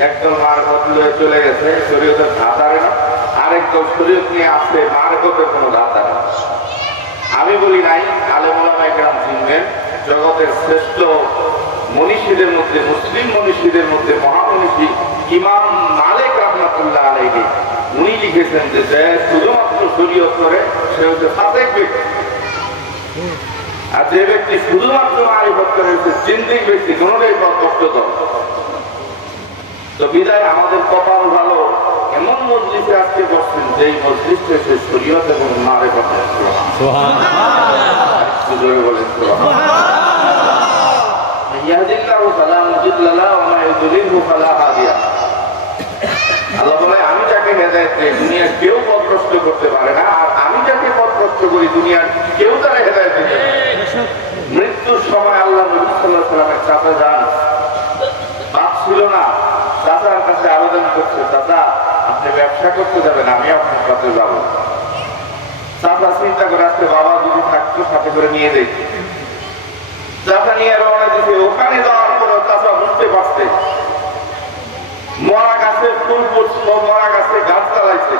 একদল মারফত লয়ে চলে গেছে শরীয়তের ধাতারে না, আরেকদল শরীয়ত নিয়ে আসছে মারফতের কোনো ধাতারে। আমি বলি নাই, আলেম ওলামায়ে কেরাম চিনবেন, জগতের শ্রেষ্ঠ মনীষীদের মধ্যে, মুসলিম মনীষীদের মধ্যে মহামনীষী ইমাম মালিক রাহমাতুল্লাহ আলাইহি, উনি লিখেছেন যে শুধুমাত্র শরীয়ত করে সে হচ্ছে ফাসিক ব্যক্তি, আর যে ব্যক্তি শুধুমাত্র মারিফত করে হচ্ছে জিন্দিক ব্যক্তি, কোনোটাই কষ্টকর। তো বিদায় আমাদের কপাল ভালো, এমন মজলিসে আজকে বসছেন যেই মজলিসে সে শরীয়ত এবং মারিফত বলেন আল্লাহ বলে আমি যাকে হেদায়েত দেই দুনিয়ার কেউ পথভ্রষ্ট করতে পারে না, আর আমি যাকে পথভ্রষ্ট করি দুনিয়ার কেউ তারা হেদায়েত দিতে পারে। মৃত্যুর সময় আল্লাহ নবী সাল্লাল্লাহু আলাইহি ওয়াসাল্লামের কাছে যান, বাপ ছিল না, চাচার কাছে আবেদন করছে, চাচা আপনি ব্যবসা করতে যাবেন, আমি আপনার সাথে যাব। চাচা চিন্তা করে আজকে বাবা যদি থাকতো সাথে করে নিয়ে দেখি, চাচা নিয়ে রওনা দিতে। ওখানে যাওয়ার পর চাচা বুঝতে পারছে মরা গাছের ফুল ফুটছিল, মরা গাছে গাছ জ্বালাইছে,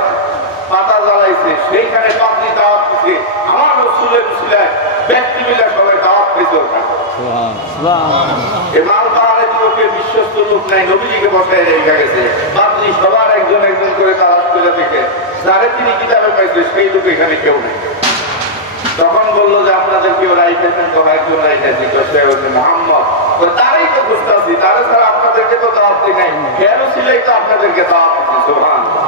পাতা জ্বালাইছে, সেইখানে পাত্রী দাওয়াত দিচ্ছে। আমার রসুলের উসিলায় ব্যক্তি মিলে সবাই দাওয়াত পেয়েছে ওখানে। বিশ্বস্ত লোক নাই, নবীজিকে বসায় রেখে গেছে, পাত্রী সবার একজন একজন করে তালাশ করে দেখে যারে তিনি কিতাবে পাইছে সেই লোক এখানে কেউ নেই। তখন বললো যে আপনাদের কেউ রাইখেছেন, তো একজন রাইখেছি, তো সে হচ্ছে মোহাম্মদ, তারই তো বুঝতেছি, তারা ছাড়া আপনাদেরকে তো দাওয়াত দিই নাই, কেন ছিলেই তো আপনাদেরকে দাওয়াত দিচ্ছি। সুবহানাল্লাহ।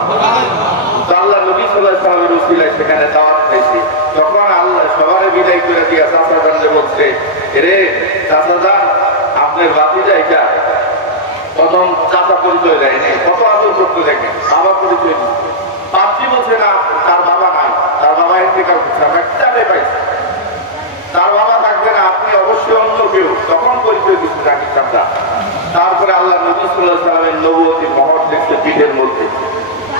আল্লাহ নবী সাল্লাল্লাহু আলাইহি ওয়াসাল্লামের উসিলায় সেখানে দাওয়াত পেয়েছি। তখন আল্লাহ সবার বিদায় করে দিয়া চাচা জানলে বলছে, রে চাচা যান আপনার ভাতিজা এটা। প্রথম চাচা পরিচয় দেয় নেই, কত আদর করতে দেখেন, বাবা পরিচয় দিচ্ছে। পাত্রী বলছে না তার বাবা নাই, তার বাবা ইন্তেকাল করছে, আমরা কিতাবে পাইছি, তার বাবা থাকবে না, আপনি অবশ্যই অন্য কেউ। তখন পরিচয় দিচ্ছে নাকি চাচা। তারপরে আল্লাহ নবী সাল্লাল্লাহু আলাইহি ওয়াসাল্লামের নবুয়তির মহর দেখছে পিঠের মধ্যে।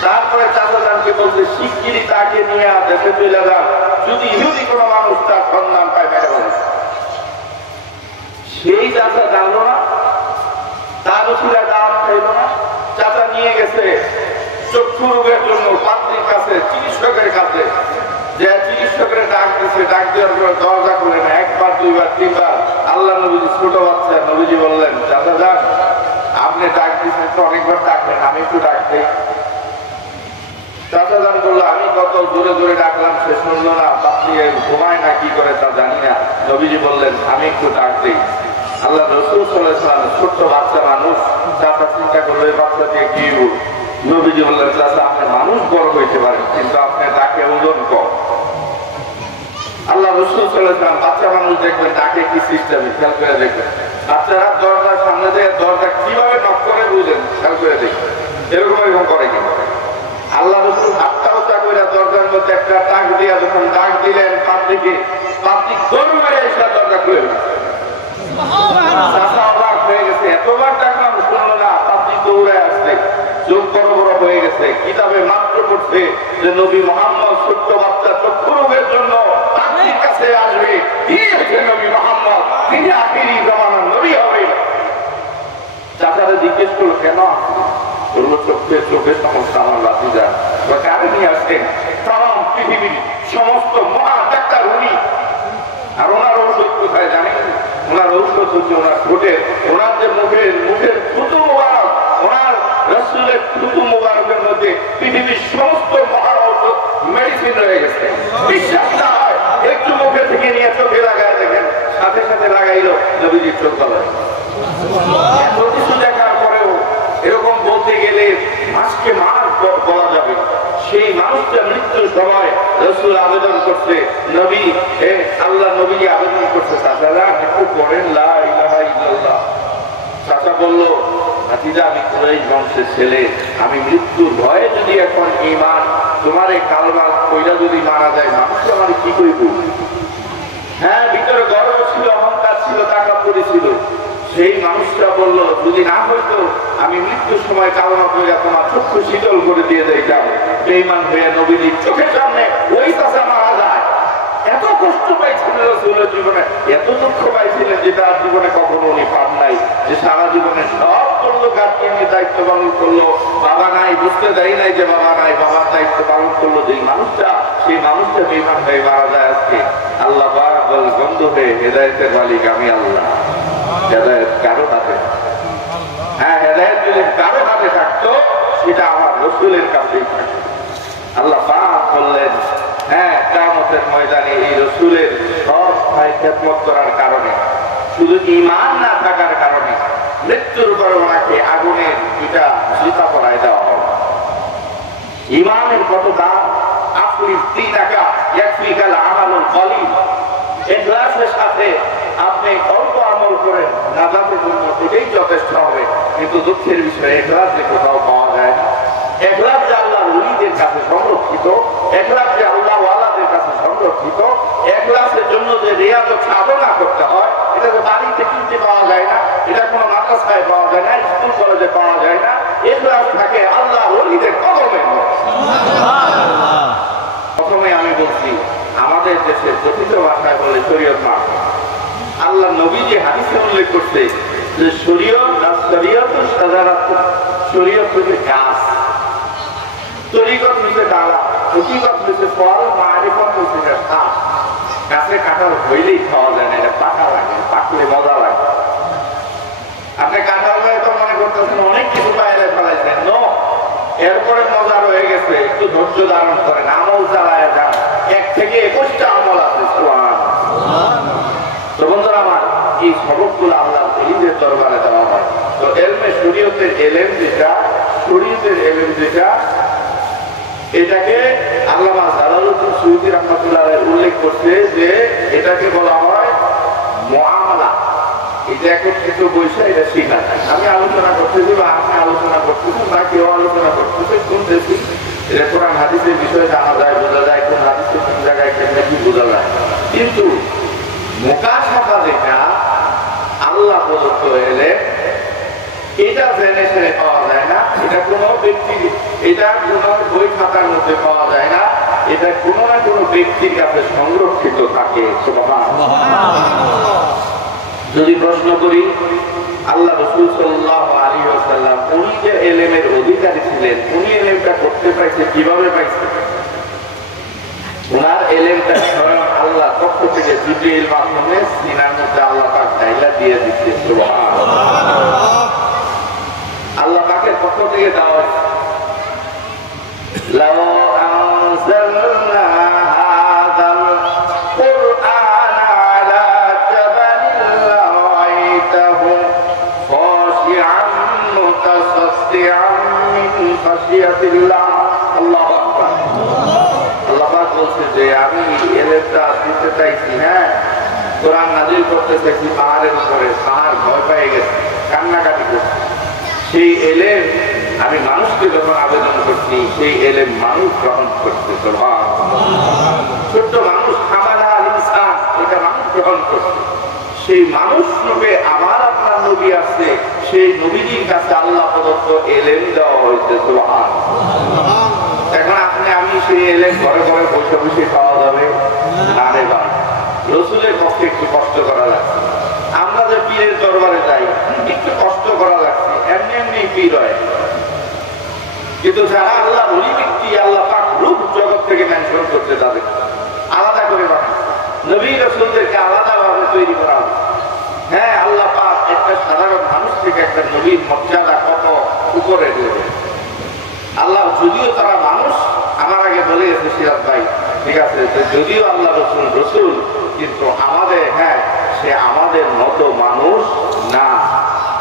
তারপরে চাচা জানকে বলছে শিগগিরই তাকে নিয়ে দেশে চলে যান, যদি ইহুদি কোনো মানুষ তার সন্ধান পায় মেরে বলে। সেই চাচা জানলো না, তার উসিলায় দাওয়াত খাইল না, চাচা নিয়ে গেছে চক্ষু রোগের জন্য পাত্রীর কাছে, চিকিৎসকের কাছে। যে চিকিৎসকের ডাক দিচ্ছে, ডাক দেওয়ার পর দরজা খুলে না, একবার দুইবার তিনবার। আল্লাহ নবীজি ছোট বাচ্চা, নবীজি বললেন চাচা যান আপনি ডাক দিচ্ছেন তো অনেকবার ডাকলেন, আমি একটু ডাক দিই। চাচা যান বললো আমি কত জোরে জোরে ডাকলাম, সে শুনলো না, পাত্রী ঘুমায় না কি করে তা জানি না। নবীজি বললেন আমি একটু ডাক দিই। আল্লাহ রাসূল সাল্লাল্লাহু আলাইহি ওয়াসাল্লাম ছোট্ট বাচ্চা মানুষ, চাচা চিন্তা করলো এই বাচ্চা দিয়ে কি হইব। নবীজি বললেন চাচা আপনার মানুষ বড় হইতে পারে, কিন্তু আপনার ডাকে ওজন কম। আল্লাহ রাসূল সাল্লাল্লাহু আলাইহি ওয়াসাল্লাম বাচ্চা মানুষ দেখবেন ডাকে কি সিস্টেম, খেয়াল করে দেখবেন। বাচ্চারা দরজার সামনে থেকে দরজা কিভাবে নক করে বুঝেন, খেয়াল করে দেখবেন, এরকম করে কি। আল্লাহ রাসূল হাতটা উঁচা করে দরজার মধ্যে একটা ডাক দিয়া যখন ডাক দিলেন পাত্রীকে, পাত্রী দৌড় মেরে এসে দরজা খুলে দিল। চাচা অবাক হয়ে গেছে, এতবার ডাকলাম শুনলো না, পাত্রী দৌড়ে আসছে, চোখ বড় বড় হয়ে গেছে। কিতাবে মাত্র পড়ছে যে নবী মুহাম্মদ ছোট্ট বাচ্চা চক্ষু রোগের জন্য পাত্রীর কাছে আসবে, তিনি হচ্ছেন নবী মুহাম্মদ, তিনি আখিরি জামানার নবী হবে। চাচারা জিজ্ঞেস করলো কেন আসবে, বললো চোখের সমস্যা আমার ভাতিজা। কারে নিয়ে আসছেন? তাম পৃথিবীর সমস্ত মহা ডাক্তার উনি, আর ওনার ঔষধ কোথায় জানেন? ওনার ঔষধ হচ্ছে ওনার ঠোঁটের, ওনার যে মুখের থুতু মুবারক, ওনার রাসূলের থুতু মুবারকের মধ্যে পৃথিবীর সমস্ত মহা ঔষধ মেডিসিন রয়ে গেছে। বিশ্বাস না হয় একটু মুখে থেকে নিয়ে চোখে লাগায় দেখেন, সাথে সাথে লাগাইলো নবীজির চোখ গলায়। এত কিছু দেখার পরেও এরকম বলতে গেলে মাসকে মাস বলা যাবে। সেই মানুষটা মৃত্যুর সময় রাসূল আবেদন করছে, নবী আল্লাহ নবীজি আবেদন করছে চাচারা একটু করেন লা ইলাহা ইল্লাল্লাহ। চাচা বলল ভাতিজা আমি কুরাইশ বংশের ছেলে, আমি মৃত্যুর ভয়ে যদি এখন ঈমান তোমার এই কালমা কইরা যদি মারা যায়, মানুষ আমার কি কইব? হ্যাঁ ভিতরে গর্ব ছিল, অহংকার ছিল, তাকাব্বুরি ছিল। সেই মানুষটা বলল যদি না হইতো আমি মৃত্যুর সময় কালমা কইরা তোমার চক্ষু শীতল করে দিয়ে যাইতাম। বেঈমান হয়ে নবীজির চোখের সামনে ওই চাচা মারা যায়। এত কষ্ট পাইছিলেন রাসূলের জীবনে, এত দুঃখ পাইছিলেন যেটা জীবনে কখনো উনি পান নাই, যে সারা জীবনে সব করলো, গাছকে নিয়ে দায়িত্ব পালন করলো, বাবা নাই বুঝতে দেয় নাই যে বাবা নাই, বাবার দায়িত্ব পালন করলো, যেই মানুষটা সেই মানুষটা বেঈমান হয়ে মারা যায় আজকে। আল্লাহ পাক বলে বন্ধু হয়ে হেদায়েতের মালিক আমি আল্লাহ। হেদায়েত কারো হাতে, হ্যাঁ হেদায়েত যদি কারো হাতে থাকতো সেটা আমার রাসূলের কাছেই থাকতো। আল্লাহ পাক বললেন হ্যাঁ কিয়ামতের ময়দানে এই রাসূলের সব ভাই খেদমত করার কারণে, শুধু ঈমান না থাকার কারণে মৃত্যুর পর ওনাকে আগুনের দুটা জুতা পরায় দেওয়া হবে। ঈমানের কত দাম! আফরিস দীনাকা ইয়াকফিকাল আমালুল কলিল। ইখলাসের সাথে আপনি অল্প আমল করেন, নাজাতের জন্য এটাই যথেষ্ট হবে। কিন্তু দুঃখের বিষয় ইখলাস যে কোথাও পাওয়া যায় না। ইখলাস যে আল্লাহর ওলিদের কাছে সংরক্ষিত, ইখলাস যে আল্লাহ ওয়ালাদের কাছে সংরক্ষিত, ইখলাসের জন্য যে রিয়াজত সাধনা করতে হয়, এটা তো বাড়িতে কিনতে পাওয়া যায় না, এটা কোনো মাদ্রাসায় পাওয়া যায় না, স্কুল কলেজে পাওয়া যায় না। ইখলাস থাকে আল্লাহর ওলিদের কদমে। প্রথমে আমি বলছি আমাদের দেশের কথিত ভাষায় বলে শরীয়ত মার্গ। আল্লাহ নবী যে হাদিসে উল্লেখ করছে যে শরীয়ত সাধারণত শরীয়ত হচ্ছে গাছ, তরিকত হচ্ছে ডালা, হকিকত হচ্ছে ফল, মারিফত হচ্ছে শাক। গাছে কাঁঠাল হইলেই খাওয়া যায় না, এটা পাকা লাগে, পাকলে মজা লাগে। আপনি কাঁঠাল তো মনে করতেছেন অনেক কিছু বাইরে ফেলাইছেন, ন এরপরে মজা রয়ে গেছে, একটু ধৈর্য ধারণ করেন, আমল চালায় যান। 1 থেকে 21টা আমল আছে। তো বন্ধুরা আমার, এই সবকগুলো আল্লাহ ওলিদের দরবারে দেওয়া হয়। তো এলমে শরীয়তের এলেম যেটা, শরীয়তের এলেম যেটা, এটাকে আল্লামা জালালউদ্দিন সুয়ুতী রাহমাতুল্লাহ আলাইহি উল্লেখ করছে যে এটাকে বলা হয় মুআমালা। এটা একত্রিত বৈশা এটা শিখা যায়। আমি আলোচনা করতেছি বা আপনি আলোচনা করতেছেন বা কেউ আলোচনা করতেছে, শুনতেছি। এটা কোরআন হাদিসের বিষয়ে জানা যায়, বোঝা যায়, কোন হাদিসে কোন জায়গায় কেমনে কি বোঝা যায়। কিন্তু মুকাশাফা যেটা আল্লাহ প্রদত্ত এলে, এটা জেনে শুনে পাওয়া যায় না, এটা কোনো ব্যক্তির, এটা কোনো বই খাতার মধ্যে পাওয়া যায় না, এটা কোনো না কোনো ব্যক্তির কাছে সংরক্ষিত থাকে। যদি প্রশ্ন করি আল্লাহ রাসূল সাল্লাল্লাহু আলাইহি ওয়াসাল্লাম উনি যে ইলমের অধিকারী ছিলেন, উনি ইলমটা করতে পাইছে কিভাবে পাইছে? ওনার ইলমটা স্বয়ং আল্লাহ পক্ষ থেকে জিবরিল মাধ্যমে সিনার মধ্যে আল্লাহ পাক ডাইলা দিয়ে দিচ্ছে। সুবহানাল্লাহ, আল্লাহ পাকের পক্ষ থেকে দেওয়া। লাউ আনজালনা হাযাল কুরআনা আলা জাবালিন লারাআইতাহু খাশিআন মুতাসাদ্দিআন মিন খাশিয়াতিল্লাহ। আল্লাহু আকবার। আল্লাহ পাক বলছে যে আমি এলেমটা দিতে চাইছি, হ্যাঁ কোরআন নাযিল করতে চাইছি পাহাড়ের উপরে, পাহাড় ভয় পেয়ে গেছে, কান্নাকাটি করছে। সেই এলেম আমি মানুষকে যখন আবেদন করছি, সেই এলেম মানুষ গ্রহণ করছে। ছোট্ট মানুষ হামালা আল ইনসান, এটা মানুষ গ্রহণ করছে। সেই মানুষ রূপে আমার আপনার নবী আছে, সেই নবীর কাছে আল্লাহ প্রদত্ত এলেম দেওয়া হয়েছে। সুবহানাল্লাহ। এখন আপনি আমি সেই এলেম ঘরে ঘরে বসে বসে পাওয়া যাবে না রে ভাই। রাসূলের পক্ষে একটু কষ্ট করা লাগছে। আমরা যে পীরের দরবারে যাই একটু কষ্ট করা লাগছে, এমনি এমনি পীর হয়। কিন্তু যারা আল্লাহ ওলি ব্যক্তি, আল্লাহ পাক রূপ জগৎ থেকে মেনশন করছে, তাদের আলাদা করে বানায়, নবী রাসূলদেরকে আলাদাভাবে তৈরি করা হবে। হ্যাঁ আল্লাহ পাক একটা সাধারণ মানুষ থেকে একটা নবীর মর্যাদা কত উপরে দেবে। আল্লাহ যদিও তারা মানুষ, আমার আগে বলে গেছে সিরাজ ভাই, ঠিক আছে, যদিও আল্লাহ রসুল কিন্তু আমাদের, হ্যাঁ সে আমাদের মতো মানুষ না।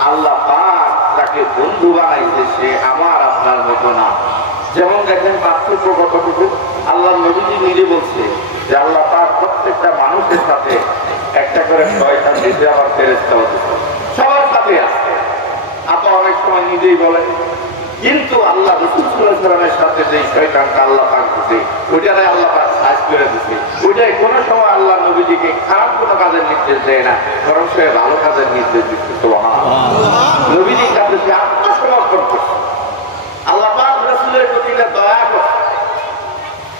আল্লাহ পাক তাকে বন্ধু বানাইছে, সে আমার আপনার মতো না। যেমন দেখেন পার্থক্য কতটুকু। আল্লাহ নবীজি নিজে বলছে যে আল্লাহ পাক প্রত্যেকটা মানুষের সাথে একটা করে শয়তান দিতে, আবার ফেরেশতাও দিতে, সবার সাথে আছে। আপনি অনেক সময় নিজেই বলেন, কিন্তু আল্লাহ রাসূল সাল্লাল্লাহু আলাইহি ওয়াসাল্লামের সাথে যে শয়তানটা আল্লাহ পাক দিয়েছে, ওইটারে আল্লাহ পাক সাজ করে দিয়েছে। ওইটাই কোনো সময় আল্লাহ নবীজিকে খারাপ কোনো কাজের নির্দেশ দেয় না, বরং সে ভালো কাজের নির্দেশ দিচ্ছে। সুবহানাল্লাহ। নবীজির কাছে সে আত্মসমর্পণ করছে। আল্লাহ পাক রাসূলের প্রতি দয়া করছে।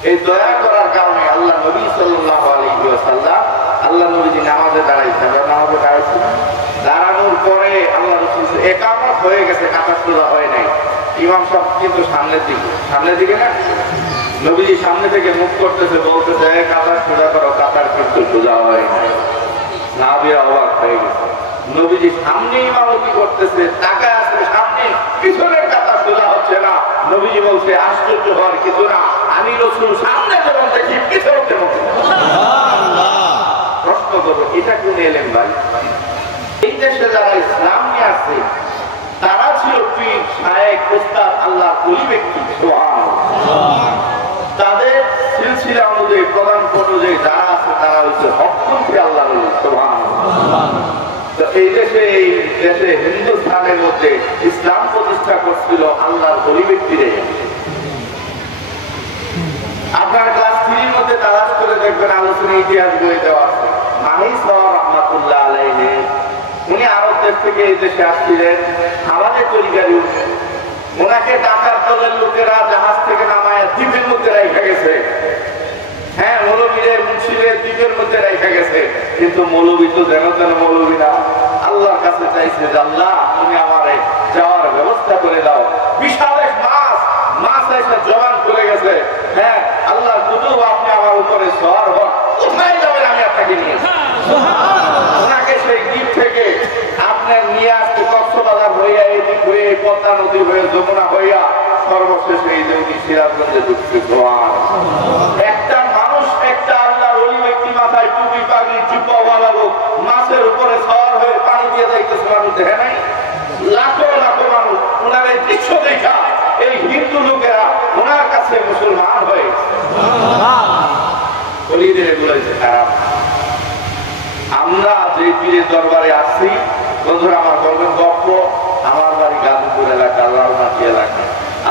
এই দয়া করার কারণে আল্লাহ নবী সাল্লাল্লাহু আলাইহি ওয়াসাল্লাম আল্লাহ নবীজি নামাজে দাঁড়াইছে, আমরা নামাজে দাঁড়াইছি, দাঁড়ানোর পরে আল্লাহ রসুল একামত হয়ে গেছে, কাঁথা সোজা হয় নাই, ইমাম সাহেব কিন্তু সামনের দিকে না, নবীজি সামনে থেকে মুখ করতেছে, বলতেছে কাঁথা সোজা করো, কাঁথার কিন্তু সোজা হয় নাই। সাহাবীরা অবাক হয়ে গেছে, নবীজি সামনে ইমামতি করতেছে, টাকা আছে সামনে, পিছনের কাঁথা সোজা হচ্ছে না। নবীজি বলছে আশ্চর্য হওয়ার কিছু না, আমি রসুল সামনে যেমন দেখি পিছনে তেমন। প্রশ্ন করবো এটা কোন এলেন ভাই? এই দেশে যারা ইসলাম নিয়ে আসছে তারা ছিল পীর, শায়েখ, উস্তাদ, আল্লাহ ওলি ব্যক্তি, তাদের সিলসিলা অনুযায়ী প্রধান অনুযায়ী যারা আছে তারা হচ্ছে হকপন্থী আল্লাহ ওলি। তো এই দেশে হিন্দুস্তানের মধ্যে ইসলাম প্রতিষ্ঠা করছিল আল্লাহর ওলি ব্যক্তিরে। আপনার ক্লাস 3 মধ্যে তালাশ করে দেখবেন, আলোচনা ইতিহাস বই দেওয়া আছে। মাহি সাহেব রহমাতুল্লাহ আলাইহি উনি আরব দেশ থেকে এই দেশে আসছিলেন, আমাদের তরিকারি। ওনাকে ডাকাত দলের লোকেরা জাহাজ থেকে নামায় দ্বীপের মধ্যে রেখে গেছে। হ্যাঁ, মৌলবীদের মুন্সিদের দ্বীপের মধ্যে রেখে গেছে, কিন্তু মৌলবী তো যেন তেন মৌলবী না। আল্লাহর কাছে চাইছে যে আল্লাহ তুমি আমারে যাওয়ার ব্যবস্থা করে দাও। বিশাল এক মাছ এসে জবান খুলে গেছে। হ্যাঁ, আল্লাহ কুতুব আপনি আমার উপরে সওয়ার হন, কোথায় যাবেন আমি আপনাকে নিয়ে। ওনাকে সেই দ্বীপ থেকে আপনার নিয়ে আসতে কক্সবাজার হইয়া, এদিক হয়ে পদ্মা নদী হয়ে, যমুনা হইয়া, সর্বশেষে এই যে উনি সিরাজগঞ্জে ঢুকছে। একটা মানুষ, একটা আল্লাহর ওলি ব্যক্তি, মাথায় টুপি পাগড়ি জুব্বাওয়ালা লোক, মাছের উপরে সওয়ার হয়ে পানি দিয়ে যাইতেছে, মানুষ দেখে নাই? লাখো লাখো মানুষ ওনার এই দৃশ্য দেখা এই হিন্দু লোকেরা ওনার কাছে মুসলমান হয়ে ওলিদের বলেছে খারাপ। আমরা যে পীরের দরবারে আসছি, বন্ধুরা আমার বলবেন গপ্প, আমার বাড়ি গাজীপুর এলাকা, লালমাটি এলাকা।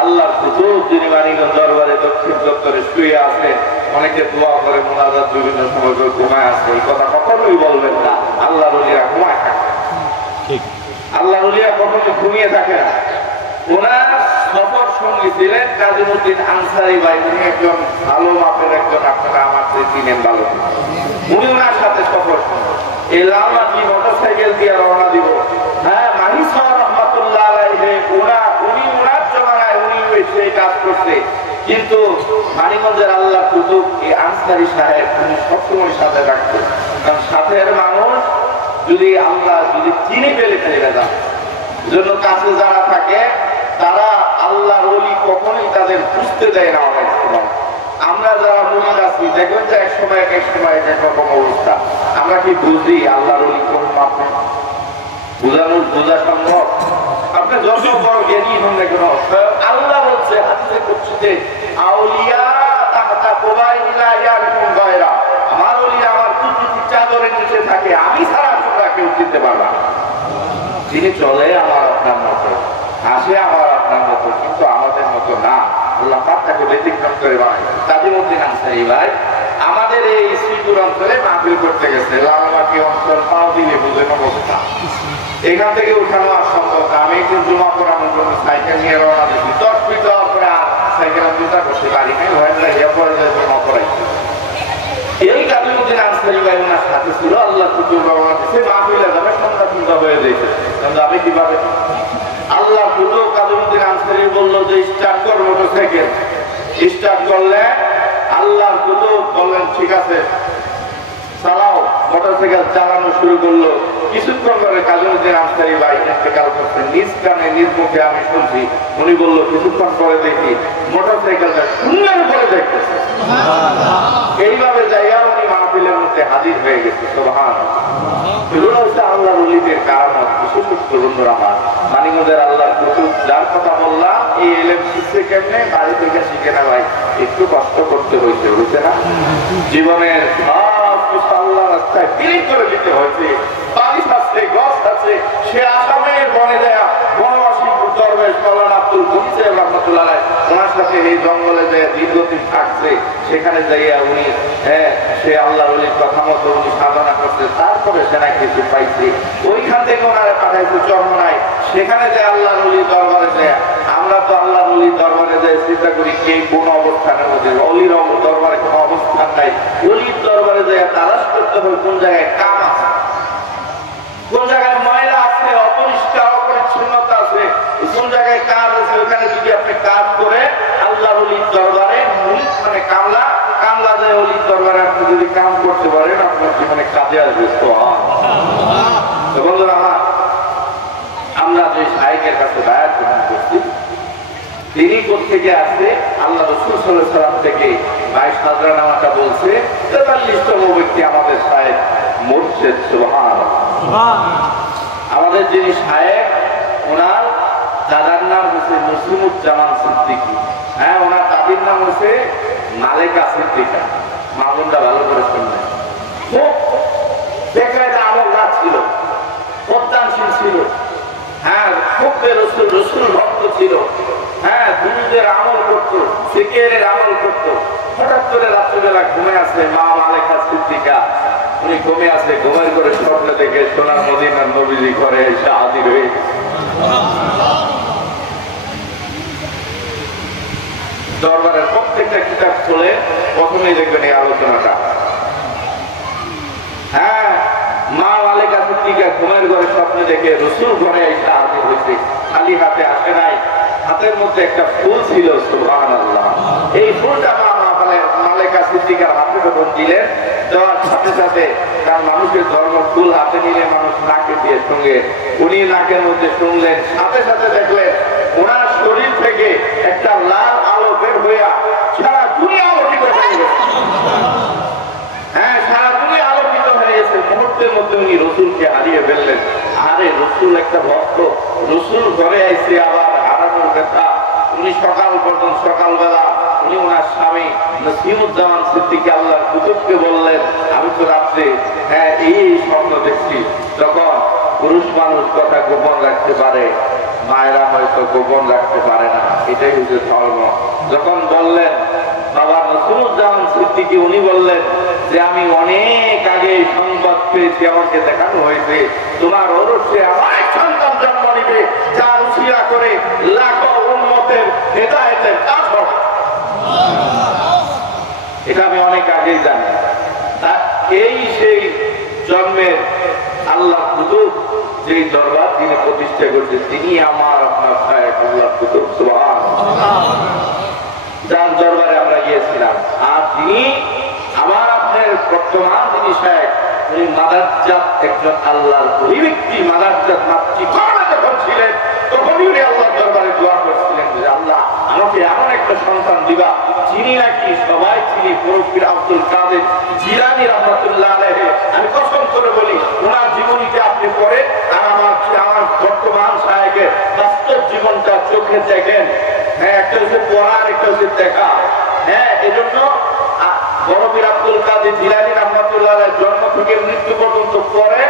আল্লাহর কুতুব যিনি মানিকগঞ্জ দরবারে দক্ষিণ চত্বরে শুয়ে আছে, অনেকে দোয়া করে, মোনাজাত বিভিন্ন সময় ঘুমায় আছে, এই কথা কখনোই বলবেন না। আল্লাহর ওলিরা ঘুমায় থাকে, আল্লাহর ওলিরা কখনো ঘুমিয়ে থাকে না। ওনার সফর সঙ্গী ছিলেন কাজীমুদ্দিন আনসারী ভাই, উনি একজন ভালো মাপের একজন, আপনারা আমার চিনেন ভালো। উনি ওনার সাথে সফর এই লালমাটি মোটরসাইকেল দিয়ে রওনা দিব। হ্যাঁ, মাহি সাহেব রহমাতুল্লাহ আলাইহি উনি ওনার জমানায় উনি সেই কাজ করছে, কিন্তু মানিকগঞ্জের আল্লাহ কুতুব এই আনসারী সাহেব উনি সবসময় সাথে রাখতেন। কারণ সাথের মানুষ যদি আল্লাহ যদি চিনে ফেলে ফেলে যান, জন্য কাছে যারা থাকে তারা আল্লাহর ওলি কখনোই তাদের বুঝতে দেয় না। অনেক সময় আমরা যারা মুরিদ আছি দেখবেন যে এক সময় একরকম অবস্থা, আমরা কি বুঝি আল্লাহর ওলি কোন মাপে? বোঝা সম্ভব? আপনি যত বড় জ্ঞানী হন না কেন, আল্লাহ বলছে হাদিসে কুদসিতে, আউলিয়া তাহতা কুবাইলা ইয়ারকুম গায়রা, আমার ওলিরা আমার কুদরতি চাদরের নিচে থাকে, আমি ছাড়া তোমরা কেউ চিনতে পারবা না। যিনি চলে আমার আপনার মতো, আসে আমার আপনার মতো, কিন্তু আমাদের মতো না। আল্লাহ পাক তাকে ব্যতিক্রম করে বানায়। কাজীমুদ্দিন আনসারী ভাই আমাদের এই শ্রীপুর অঞ্চলে মাহফিল করতে গেছে, লালমাটি অঞ্চল, পাও দিলে বুঝেন অবস্থা, এখান থেকে উঠানো আর সম্ভব না। আমি একটু জমা করানোর জন্য সাইকেল নিয়ে রওনা দিচ্ছি, 10 ফিট যাওয়ার পরে আর সাইকেল জুতা করতে পারি নাই, জমা করাই। এই কাজীমুদ্দিন আনসারী ভাই ওনার সাথে ছিল, আল্লাহ কুতুব রওনা দিচ্ছে, মাহফিলে যাবে, সন্ধ্যা হয়ে যাইছে, যাবে কিভাবে? আল্লাহ কুতুব কাজীমুদ্দিন আনসারী বললো যে স্টার্ট কর মোটরসাইকেল। স্টার্ট করলে আল্লাহ কুতুব বললেন ঠিক আছে চালাও। মোটরসাইকেল চালানো শুরু করলো। কিছুক্ষণ পরে কাজীমুদ্দিন আনসারী ভাই ইন্তেকাল করছেন, নিজ কানে নিজ মুখে আমি শুনছি। উনি বললো কিছুক্ষণ পরে দেখি মোটরসাইকেলটা শূন্যের উপরে দেখতেছে। এইভাবে যাইয়া উনি মাহফিলের মধ্যে হাজির হয়ে গেছে। সুবহানাল্লাহ। এগুলো হচ্ছে আল্লাহর ওলিদের কারামত। বিশেষ বন্ধুরা আমার, মানিকগঞ্জের আল্লাহর কুতুব যার কথা বললাম, এই এলেম শিখছে কেমনে? বাড়ি থেকে শিখে না ভাই, একটু কষ্ট করতে হয়েছে না? জীবনের সব কিছু আল্লাহ রাস্তায় বিলীন করে দিতে হয়েছে। বারিশ আছে, গছ আছে, সে আসামের বনে দেয়া বনবাসী দরবেশ মাওলানা আব্দুল গনি সাহেব রহমাতুল্লাহ আলাইহি ওনার সাথে এই জঙ্গলে যে দীর্ঘদিন থাকছে, সেখানে যাইয়া উনি সে আল্লাহর ওলির কথা মতো উনি সাধনা করছে, তারপরে সেনা কিছু পাইছে। ওইখান থেকে ওনারা পাঠাইছে চরমনায়, সেখানে যে আল্লাহর ওলির দরবারে যায়। আমরা তো আল্লাহর ওলির দরবারে যাই চিন্তা করি কে কোন অবস্থানের মধ্যে। অলির দরবারে কোনো অবস্থান নাই। অলির দরবারে যাই তালাশ করতে হবে কোন জায়গায় কাম আছে, কোন জায়গায় ময়লা আছে, অপরিষ্কার অপরিচ্ছন্নতা আছে, কোন জায়গায় কাজ আছে। ওখানে যদি আপনি কাজ করে আল্লাহ অলির দরবারে মানে কামলা যায় অলির দরবারে আপনি যদি কাম করতে পারেন আপনার জীবনে কাজে আসবে। বন্ধুরা আমার, আমরা যে শাইখের কাছে বায়াত গ্রহণ করছি তিনি কোথেকে আসছে? আল্লাহ রাসূল সাল্লাল্লাহু আলাইহি ওয়াসাল্লাম থেকে 22 হাজরানামাটা বলছে 43তম ব্যক্তি আমাদের শাইখ মুর্শিদ। সুবহানাল্লাহ। আমাদের যিনি শাইখ ওনার দাদার নাম হচ্ছে মুসলিমুজ্জামান সিদ্দিকী। হ্যাঁ, ওনার দাদির নাম হচ্ছে মালেকা সিদ্দিকা। মামুনটা ভালো করে শুনবেন। খুব দেখলে আমল গাছ ছিল, প্রত্যানশীল ছিল। হ্যাঁ, খুব রসুল ভক্ত ছিল। হ্যাঁ, দুরুদের আমল করতো, জিকিরের আমল করতো। হঠাৎ করে রাত্রিবেলা ঘুমে আসে মা মালেকা সিদ্দিকা। উনি ঘুমে আসে, ঘুমের করে স্বপ্নে দেখে সোনার মদিনার নবীজি করে এসে হাজির হয়ে দরবারের প্রত্যেকটা কিতাব খুলে প্রথমেই দেখবেন এই আলোচনাটা। হ্যাঁ, মা মালেকা সিদ্দিকা ঘুমের ঘরে স্বপ্নে দেখে রসুল ঘরে এসে হাজির হয়েছে। খালি হাতে আসে নাই, হাতের মধ্যে একটা ফুল ছিল। সুবহানাল্লাহ। এই ফুলটা মা মালেকা সিদ্দিকার হাতে যখন দিলেন, দেওয়ার সাথে সাথে কারণ মানুষের ধর্ম ফুল হাতে নিলে মানুষ নাকে দিয়ে সঙ্গে, উনি নাকের মধ্যে শুনলেন, সাথে সাথে দেখলেন ওনার শরীর থেকে একটা লাল আলো বের হইয়া সারা দুনিয়া আলোকিত হয়ে গেছে। হ্যাঁ, সারা দুনিয়া আলোকিত হয়ে গেছে। মুহূর্তের মধ্যে উনি রসুলকে হারিয়ে ফেললেন। আরে রসুল একটা ভক্ত, রসুল ঘরে আইসে আবার হারানোর কথা। উনি সকালবেলা উনি ওনার স্বামী নসিমুজ্জামান সিদ্দিকী আল্লাহর কুতুবকে বললেন, আমি তো রাত্রে এই স্বপ্ন দেখছি। তখন পুরুষ মানুষ কথা গোপন রাখতে পারে, মায়েরা হয়তো গোপন রাখতে পারে না, এটাই হচ্ছে ধর্ম। যখন বললেন বাবা নসিমুজ্জামান সিদ্দিকী, উনি বললেন যে আমি অনেক আগে সংবাদ পেয়েছি, আমাকে দেখানো হয়েছে তোমার ওরসে আমার সন্তান জন্ম নিবে, যার উসিলা করে লাখো উম্মতের হেদায়েতের কাজ হবে। এটা আমি অনেক আগেই জানি। এই সেই জন্মের আল্লাহ কুতুব যেই দরবার তিনি প্রতিষ্ঠা করছেন, তিনি আমার আপনার শাইখ আল্লাহ কুতুব। সুবহানাল্লাহ। যার দরবারে আমরা গিয়েছিলাম। আর তিনি আমার আপনার বর্তমান যিনি শাইখ, উনি মাদারজাত একজন আল্লাহর ওই ব্যক্তি। মাদারজাত মাতৃকর্মে যখন ছিলেন তখনই উনি আল্লাহর দরবারে দোয়া করছিলেন যে আল্লাহ আমাকে এমন একটা সন্তান দিবা যিনি নাকি সবাই চিনি, ফকির আব্দুল কাদের জিলানী রাহমাতুল্লাহ আলাইহি। আমি কসম করে বলি ওনার জীবনীতে আপনি পড়ে আর আমার বর্তমান শাইখের বাস্তব জীবনটা চোখে দেখেন। হ্যাঁ, একটা হচ্ছে পড়ার, একটা হচ্ছে দেখা। হ্যাঁ, এজন্য বড়পীর আব্দুল কাদের জিলানী রাহমাতুল্লাহ আলাইহির জন্ম থেকে মৃত্যু পর্যন্ত পরে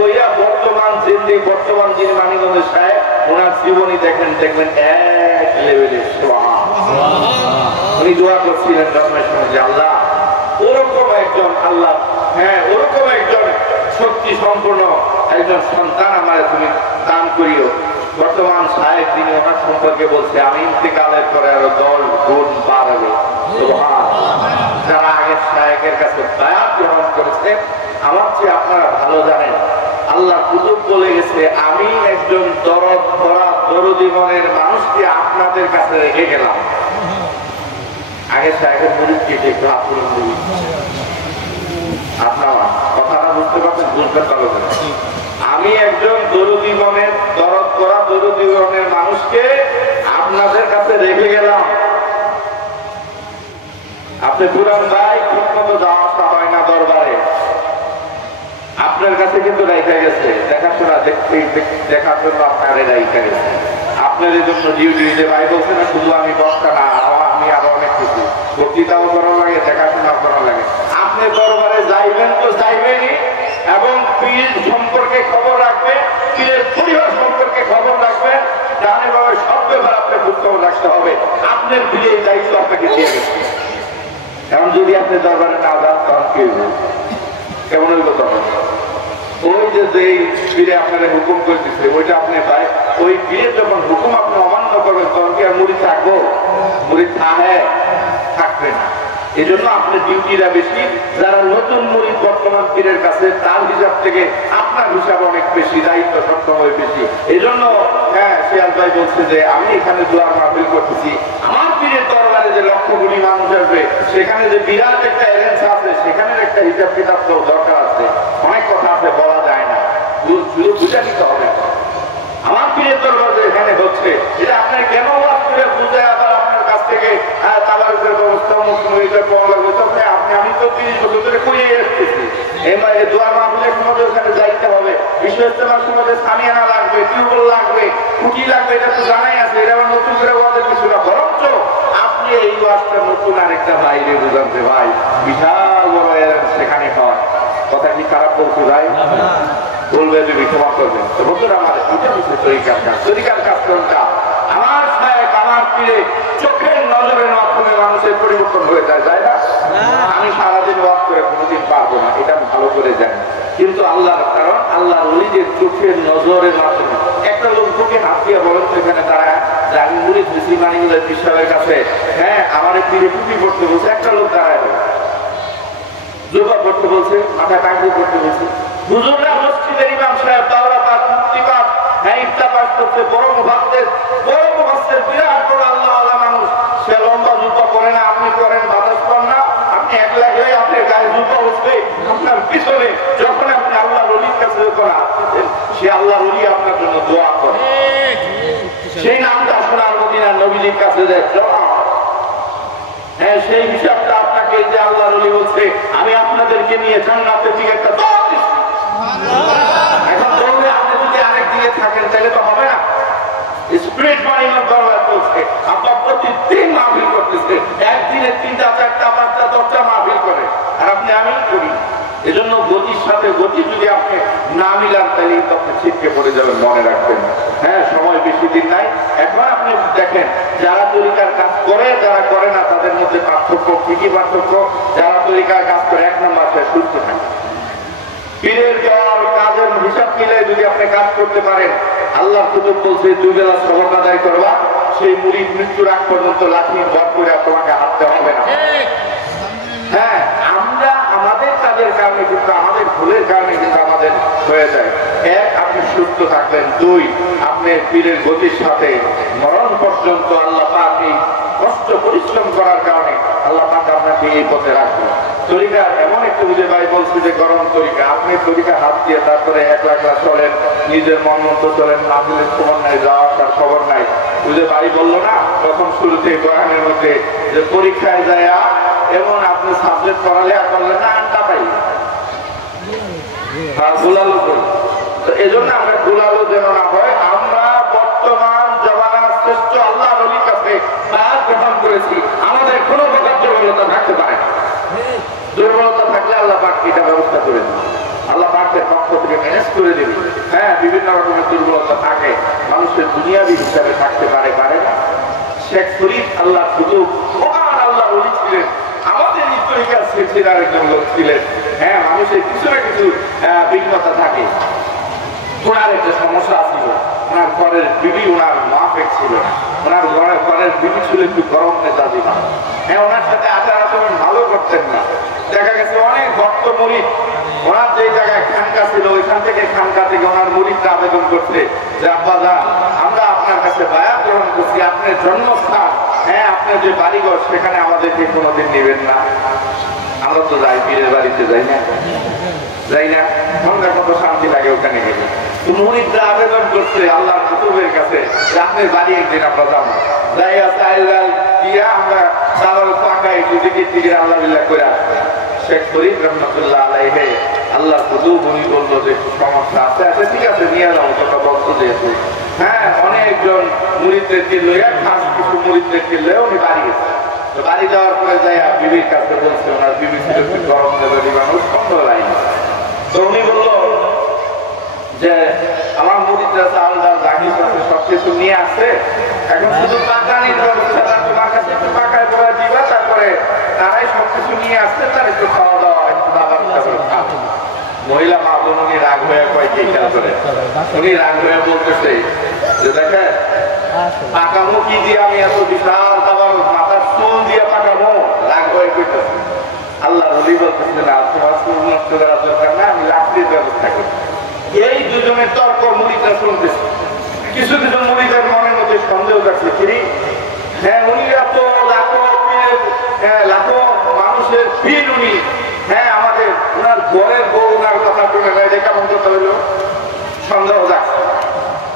ওইয়া বর্তমান যিনি মানিকগঞ্জের শাইখ, ওনার জীবনী দেখবেন এক লেভেলের। উনি দোয়া করছিলেন জন্মের সময় যে আল্লাহ ওরকম একজন আল্লাহ, হ্যাঁ ওরকম একজন শক্তি সম্পন্ন একজন সন্তান আমার তুমি দান করিও। বর্তমান শাইখ তিনি ওনার সম্পর্কে বলছে আমি ইন্তেকালের পরে আরো 10 গুণ বাড়বে। যারা আগের শাইখের কাছে বায়াত গ্রহণ করেছে আমার চেয়ে আপনারা ভালো জানেন। আল্লাহ কুতুব বলে গেছে আমি একজন দরদ ভরা দরদি মনের মানুষকে আপনাদের কাছে রেখে গেলাম। আগে শাইখের মুরিদকে একটু আপনার মুরিদ, আপনারা কথাটা বুঝতে পারছেন? বুঝতে পারবেন। আমি একজন দরদি মনের দরদ ভরা দরদি মনের মানুষকে আপনাদের কাছে রেখে গেলাম। আপনি পুরান ভাই ঠিক মতো যাওয়া আসা হয় না দরবারে, আপনার কাছে কিন্তু রাইখা গেছে, দেখাশোনা দেখার জন্য আপনার রাইখা গেছে। আপনার এই জন্য ডিউটি দিতে ভাই বলছে না শুধু আমি বক্তা না, আমি আরো অনেক কিছু বক্তৃতাও করা লাগে, দেখাশোনা করা লাগে। আপনি দরবারে যাইবেন তো যাইবেনই, এবং পীর সম্পর্কে খবর রাখবেন, পীরের পরিবার সম্পর্কে খবর রাখবেন, জানে বাবা সব ব্যাপার আপনার খবর রাখতে হবে। আপনার পীরে এই দায়িত্ব আপনাকে দিয়ে গেছে। এখন যদি আপনি দরবারে না যান তখন কি হইব? কেমন হইব তখন? ওই যে পীরে আপনারা হুকুম করে দিচ্ছে ওইটা আপনি পাই, ওই পীরের যখন হুকুম আপনি অমান্য করবেন তখন কি আর মুড়ি থাকবো, মুরিদ থাকবে না। এই জন্য আপনার ডিউটিটা বেশি। যারা নতুন মুরিদ বর্তমান পীরের কাছে, তার হিসাব থেকে আপনার হিসাব অনেক বেশি, দায়িত্ব সবসময় বেশি। এই জন্য শিয়াল ভাই বলছে যে আমি এখানে দোয়ার মাহফিল করতেছি, আমার পীরের দরবারে যে লক্ষ কোটি মানুষ আসবে, সেখানে যে বিরাট একটা অ্যারেঞ্জ আছে, সেখানে একটা হিসাব কিতাব তো দরকার আছে। অনেক কথা আছে, বলা যায় না, শুধু বুঝে নিতে হবে। আমার পীরের দরবার এখানে হচ্ছে, এটা আপনার কেন বুঝে আবার আপনার কাছ থেকে তাবারুকের ব্যবস্থা আমি তো 30 বছর ধরে করে এসেছি। দোয়া মাহফিলের সমাজে ওখানে যাইতে হবে, বিশ্ব ইজতেমার সমাজে সামিয়ানা লাগবে, টিউবওয়েল লাগবে, খুঁটি লাগবে, এটা তো জানাই আছে। এটা আবার নতুন করে ওয়াজের কিছু না, বরঞ্চ আপনি এই ওয়াজটা নতুন আরেকটা বাইরে বুঝাতে ভাই, বিশাল বড় সেখানে হয়। কথা কি খারাপ বলছো ভাই? বলবে যদি ক্ষমা করবেন। তো বন্ধুরা আমার এটা হচ্ছে তরিকার কাজ। তরিকার কাজ কোনটা? আমার সাহেব আমার পীরে চোখের নজরের মাধ্যমে মানুষের পরিবর্তন হয়ে যায়, যায় না? আমি সারাদিন ওয়াজ করে কোনোদিন পারবো না, এটা আমি ভালো করে জানি। কিন্তু আল্লাহর, কারণ আল্লাহর ওলিদের চোখের নজরের মাধ্যমে। একটা লোক তোকে হাত দিয়ে বলেন সেখানে তারা যে আমি মুরিদ হয়েছি মানিগুলের বিশ্বাসের কাছে, আমার পীরে টুপি পড়তে বলছে, একটা লোক দাঁড়ায় জোবা পড়তে বলছে, মাথায় টাঙ্গি পড়তে বলছে। হুজুররা মসজিদের ইমাম সাহেব দাওরা পাক, মুফতি পাক, ইফতা পাক করতে, বড় মুফাসসির বিরাট বড় আল্লাহওয়ালা মানুষ, সে লম্বা জুতা পরে না, আপনি পরেন বাতাস পান না, আপনি এক লাগলে আপনার গায়ে জুতা উঠবে আপনার পিছনে। যখন আপনি আল্লাহর ওলির কাছে যখন আসছেন, সে আল্লাহর ওলি আপনার জন্য দোয়া করে। সেই নামটা সোনার মদিনার নবীজির কাছে যায়, সেই হিসাবটা আপনাকে যে আল্লাহর ওলি বলছে আমি আপনাদেরকে নিয়ে জান্নাতের দিকে একটা দৌড় দিচ্ছি। এখন দৌড়ে আপনি যদি আরেক দিকে থাকেন তাহলে তো হবে না। স্পিরিট বাণীর দরবার চলছে, আপনার প্রতিদিন মাহফিল করতেছে, একদিনে 3টা 4টা 5টা 10টা মাহফিল করে, আর আপনি আমি করি। এজন্য গতির সাথে গতি যদি আপনি না মিলান তাহলে আপনি ছিটকে পড়ে যাবেন, মনে রাখবেন। সময় বেশি দিন নাই। এখন আপনি দেখেন যারা তরিকার কাজ করে, যারা করে না, তাদের মধ্যে পার্থক্য কি পার্থক্য? যারা তরিকার কাজ করে 1 নম্বর সুস্থ থাকে। পীরের জ্বর কাজের হিসাব মিলে যদি আপনি কাজ করতে পারেন, আল্লাহর কুতুব বলছে 2 বেলা সবর আদায় করবা, সেই মুরিদ মৃত্যুর আগ পর্যন্ত লাঠি ভর করে তোমাকে হাঁটতে হবে না। আমরা আমাদের কাজের কারণে কিন্তু, আমাদের ভুলের কারণে কিন্তু আমাদের হয়ে যায়। 1, আপনি সুস্থ থাকবেন। 2, আপনি পীরের গতির সাথে মরণ পর্যন্ত আল্লাহ পাক এই কষ্ট পরিশ্রম করার কারণে আল্লাহ পাক আপনাকে এই পথে রাখবেন। তরিকা এমন একটু বুঝে ভাই বলছি যে গরম তরিকা, আপনি তরিকা হাত দিয়ে তারপরে একলা চলেন, নিজের মন মতো চলেন, মাহফিলের খবর নাই, যাওয়ার তার খবর নাই। বুঝে ভাই বললো না তখন শুরুতে বয়ানের মধ্যে যে পরীক্ষায় যায় এমন আপনি সাবজেক্ট পড়ালেখা করলেন না, আনটা পাই গোলালো করি। তো এই জন্য আমরা গোলালো যেন না হয়, আমরা বর্তমান জমানার শ্রেষ্ঠ আল্লাহ নবীর কাছে গ্রহণ করেছি। আমাদের কোনো প্রকার দুর্বলতা থাকতে পারে না। দুর্বলতা থাকলে আল্লাহ পাক এটা ব্যবস্থা করে দেবে, আল্লাহ পাকের পক্ষ থেকে ম্যানেজ করে দেবে। বিভিন্ন রকমের দুর্বলতা থাকে, মানুষের দুনিয়াবি হিসাবে থাকতে পারে না। শেখ ফরিদ আল্লাহ কুতুব মহান আল্লাহ ওলি ছিলেন, আমাদের এই তরিকার সিলসিলার একজন লোক ছিলেন। মানুষের কিছু না কিছু বিঘ্নতা থাকে। ওনার একটা সমস্যা ছিল, ওনার ঘরের বিবি ওনার মাফেক ছিল না, ওনার ঘরের বিবি ছিল একটু গরম মেজাজি না। ওনার সাথে আচার আচরণ ভালো করতেন না। দেখা গেছে অনেক ভক্ত মুরিদ ওনার যে জায়গায় খানকা ছিল, ওইখান থেকে খানকা থেকে ওনার মুরিদরা আবেদন করছে যে আব্বাজান, আমরা আপনার কাছে বায়াত গ্রহণ করছি, আপনার জন্মস্থান, আপনার যে বাড়িঘর, সেখানে আমাদেরকে কোনোদিন নেবেন না। আমরা তো যাই, পীরের বাড়িতে যাই না, মনটা কত শান্তি লাগে ওখানে গেলে। মুরিদরা আবেদন করছে আল্লাহর কুতুবের কাছে যে আপনার বাড়ি একদিন আমরা যাবো, আমরা সালার পাকা একটু দিকে আল্লাহ বিল্লাহ করে আসবো। শেখ ফরিদ রহমতুল্লাহ আলাইহি আল্লাহর কুতুব উনি বললো যে একটু সমস্যা আছে, ঠিক আছে নিয়ে যাবো, তোমরা বলছো যেহেতু। অনেকজন মুরিদদেরকে লইয়া, খাস কিছু মুরিদদেরকে লইয়া উনি বাড়ি গেছে। তো বাড়ি যাওয়ার পরে যাই বিবির কাছে বলছে, ওনার বিবি ছিল একটু গরম মেজাজি মানুষ, বন্ধ লাইন। তো উনি বললো যে আমার মুরিদরা চাল ডাল দাগি সবকিছু নিয়ে আসছে, এখন শুধু পাকানির ব্যবস্থাটা তোমার কাছে একটু পাকায় পড়া দিবা, তারপরে তারাই সবকিছু নিয়ে আসছে, তার একটু খাওয়া দাওয়া, একটু দাবার খাবো। মহিলা মাহবুব উনি রাগ হয়ে কয় কি খেয়াল করে, উনি রাগ হয়ে বলতেছে যে দেখেন পাকামো কি দিয়ে আমি এত বিশাল তাবার মাথার চুল দিয়ে পাকামো লাগবে কইতেছে। আল্লাহ রবি বলতেছে না, তোমার চুল নষ্ট করার দরকার না, আমি লাকড়ির ব্যবস্থা করি। এই দুজনের তর্ক মুড়িটা শুনতেছে। কিছু কিছু মুড়িদের মনের মধ্যে সন্দেহ থাকছে, তিনি হ্যাঁ উনি এত লাখো লাখো মানুষের পীর উনি, হ্যাঁ আমাদের ওনার ঘরের বউ ওনার কথা শুনে না, এটা কেমন কথা হইল? সন্দেহ যাচ্ছে।